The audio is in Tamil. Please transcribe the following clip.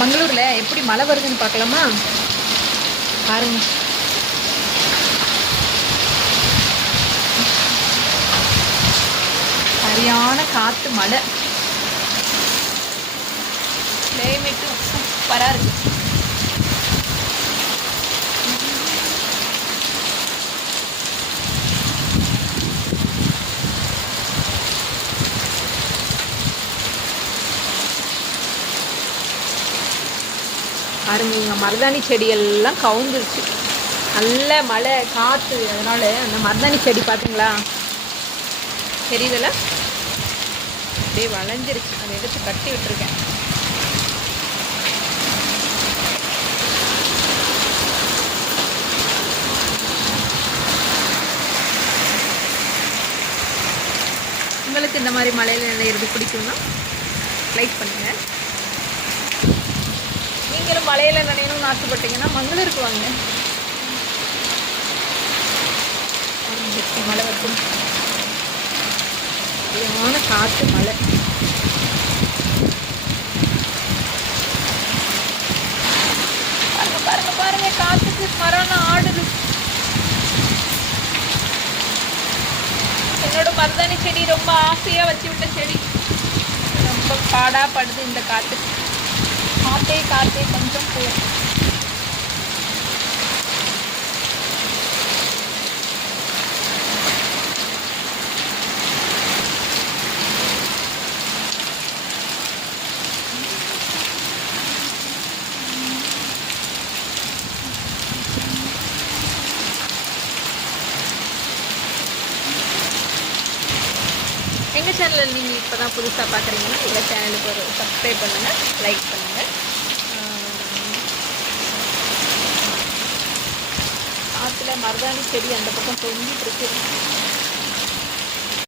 மங்களூர்ல எப்படி மழை வருதுன்னு பார்க்கலாமா? பாருங்க. சரியான காத்து, மழை, கிளைமேட்டும் சூப்பராக இருக்கு. பாருங்க, இங்கே மருதாணி செடியெல்லாம் கவுந்துருச்சு. நல்ல மழை காற்று, அதனால அந்த மருதாணி செடி பார்த்தீங்களா, தெரியுதுல, அப்படியே வளைஞ்சிருச்சு. அதை எடுத்து கட்டி விட்டுருக்கேன். உங்களுக்கு இந்த மாதிரி மழையில் நினைக்கிறது பிடிக்கும்னா லைக் பண்ணுங்கள். நீங்களும் மழையில் நினையணும்னு ஆசைப்பட்டீங்கன்னா மங்களூருக்கு வாங்க. மழை வரும், சரியான காற்று, மழை. பாருங்க பாருங்க பாருங்க, காற்றுக்கு மரம் ஆடுது. என்னோட மருதாணி செடி ரொம்ப ஆசையாக வச்சு விட்ட செடி ரொம்ப பாடாப்படுது இந்த காற்றுக்கு. காற்றே கொஞ்சம் போகும். எங்கள் சேனலில் நீங்கள் இப்போ தான் புதுசாக பார்க்குறீங்கன்னா எங்கள் சேனலுக்கு ஒரு சப்ஸ்கிரைப் பண்ணுங்கள், லைக் பண்ணுங்கள். ஆற்றுல மருதாணி செடி அந்த பக்கம் தொங்கிட்டு இருக்கு.